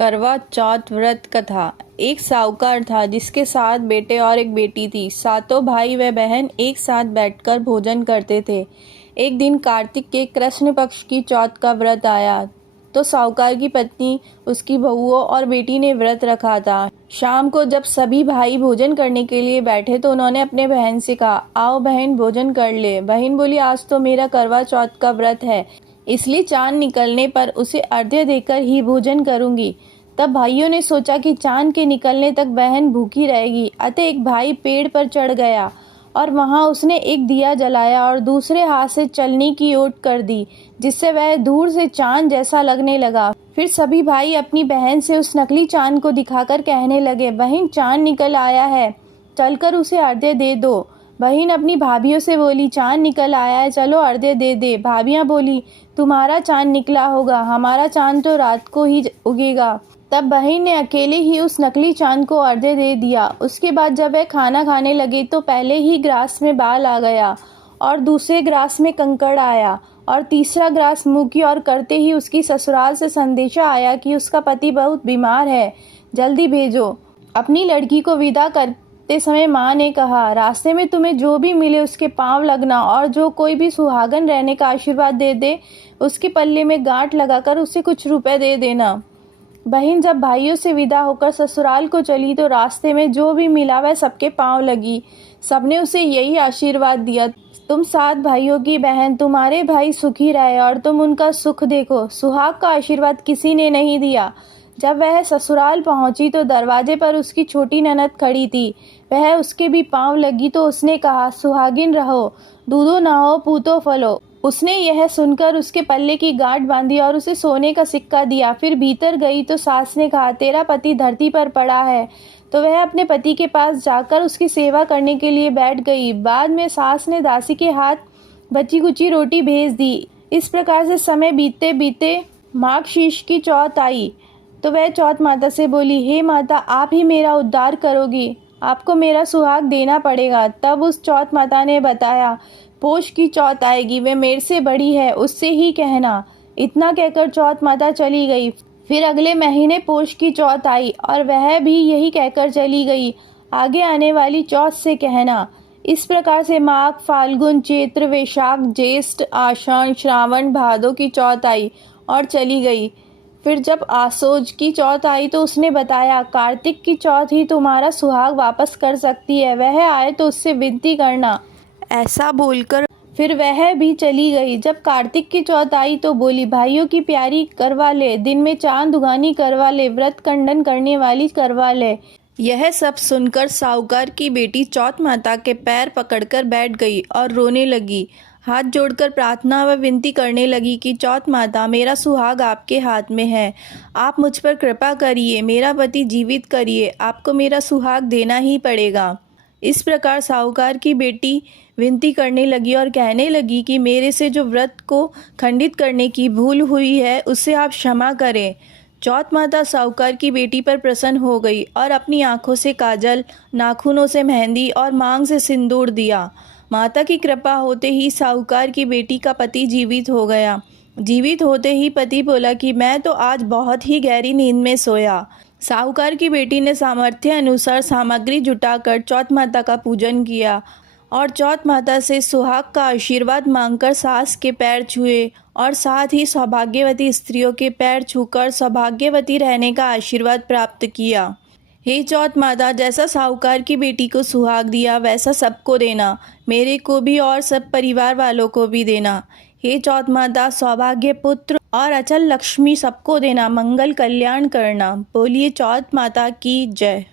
करवा चौथ व्रत कथा। एक साहूकार था जिसके 7 बेटे और एक बेटी थी। सातों भाई व बहन एक साथ बैठकर भोजन करते थे। एक दिन कार्तिक के कृष्ण पक्ष की चौथ का व्रत आया तो साहूकार की पत्नी, उसकी बहुओं और बेटी ने व्रत रखा था। शाम को जब सभी भाई भोजन करने के लिए बैठे तो उन्होंने अपने बहन से कहा, आओ बहन भोजन कर ले। बहन बोली, आज तो मेरा करवा चौथ का व्रत है, इसलिए चांद निकलने पर उसे अर्घ्य देकर ही भोजन करूंगी। तब भाइयों ने सोचा कि चांद के निकलने तक बहन भूखी रहेगी। अतः एक भाई पेड़ पर चढ़ गया और वहां उसने एक दिया जलाया और दूसरे हाथ से चलनी की ओट कर दी, जिससे वह दूर से चांद जैसा लगने लगा। फिर सभी भाई अपनी बहन से उस नकली चांद को दिखाकर कहने लगे, बहन चांद निकल आया है, चलकर उसे अर्घ्य दे दो। बहन अपनी भाभीियों से बोली, चांद निकल आया है, चलो अर्घ्य दे दे। भाभियां बोली, तुम्हारा चांद निकला होगा, हमारा चांद तो रात को ही उगेगा। तब बहन ने अकेले ही उस नकली चांद को अर्घ्य दे दिया। उसके बाद जब वह खाना खाने लगी तो पहले ही ग्रास में बाल आ गया और दूसरे ग्रास में कंकड़ आया और तीसरा ग्रास मुंह की ओर करते ही उसकी ससुराल से संदेशा आया कि उसका पति बहुत बीमार है, जल्दी भेजो। अपनी लड़की को विदा करते समय माँ ने कहा, रास्ते में तुम्हें जो भी मिले उसके पांव लगना और जो कोई भी सुहागन रहने का आशीर्वाद दे दे उसके पल्ले में गांठ लगाकर उसे कुछ रुपए दे देना। बहन जब भाइयों से विदा होकर ससुराल को चली तो रास्ते में जो भी मिला वह सबके पांव लगी। सबने उसे यही आशीर्वाद दिया, तुम 7 भाइयों की बहन, तुम्हारे भाई सुखी रहे और तुम उनका सुख देखो। सुहाग का आशीर्वाद किसी ने नहीं दिया। जब वह ससुराल पहुंची तो दरवाजे पर उसकी छोटी ननद खड़ी थी। वह उसके भी पांव लगी तो उसने कहा, सुहागिन रहो, दूधो नहाओ, पूतो फलो। उसने यह सुनकर उसके पल्ले की गांठ बांधी और उसे सोने का सिक्का दिया। फिर भीतर गई तो सास ने कहा, तेरा पति धरती पर पड़ा है। तो वह अपने पति के पास जाकर उसकी सेवा करने के लिए बैठ गई। बाद में सास ने दासी के हाथ बची कुची रोटी भेज दी। इस प्रकार से समय बीतते बीतते माघ शीर्ष की चौथ आई तो वह चौथ माता से बोली, हे माता, आप ही मेरा उद्धार करोगी, आपको मेरा सुहाग देना पड़ेगा। तब उस चौथ माता ने बताया, पोष की चौथ आएगी, वह मेरे से बड़ी है, उससे ही कहना। इतना कहकर चौथ माता चली गई। फिर अगले महीने पोष की चौथ आई और वह भी यही कहकर चली गई, आगे आने वाली चौथ से कहना। इस प्रकार से माघ, फाल्गुन, चैत्र, वैशाख, ज्येष्ठ, आषाढ़, श्रावण, भादो की चौथ आई और चली गई। फिर जब आसोज की चौथ आई तो उसने बताया, कार्तिक की चौथ ही तुम्हारा सुहाग वापस कर सकती है, वह आए तो उससे विनती करना। ऐसा बोलकर फिर वह भी चली गई। जब कार्तिक की चौथ आई तो बोली, भाइयों की प्यारी करवा ले, दिन में चांद उगानी करवा ले, व्रत खंडन करने वाली करवा ले। यह सब सुनकर साहूकार की बेटी चौथ माता के पैर पकड़कर बैठ गई और रोने लगी। हाथ जोड़कर प्रार्थना व विनती करने लगी कि चौथ माता, मेरा सुहाग आपके हाथ में है, आप मुझ पर कृपा करिए, मेरा पति जीवित करिए, आपको मेरा सुहाग देना ही पड़ेगा। इस प्रकार साहूकार की बेटी विनती करने लगी और कहने लगी कि मेरे से जो व्रत को खंडित करने की भूल हुई है उसे आप क्षमा करें। चौथ माता साहूकार की बेटी पर प्रसन्न हो गई और अपनी आंखों से काजल, नाखूनों से मेहंदी और मांग से सिंदूर दिया। माता की कृपा होते ही साहूकार की बेटी का पति जीवित हो गया। जीवित होते ही पति बोला कि मैं तो आज बहुत ही गहरी नींद में सोया। साहूकार की बेटी ने सामर्थ्य अनुसार सामग्री जुटाकर चौथ माता का पूजन किया और चौथ माता से सुहाग का आशीर्वाद मांगकर सास के पैर छुए और साथ ही सौभाग्यवती स्त्रियों के पैर छूकर सौभाग्यवती रहने का आशीर्वाद प्राप्त किया। हे चौथ माता, जैसा साहूकार की बेटी को सुहाग दिया वैसा सबको देना, मेरे को भी और सब परिवार वालों को भी देना। हे चौथ माता, सौभाग्य, पुत्र और अचल लक्ष्मी सबको देना, मंगल कल्याण करना। बोलिए चौथ माता की जय।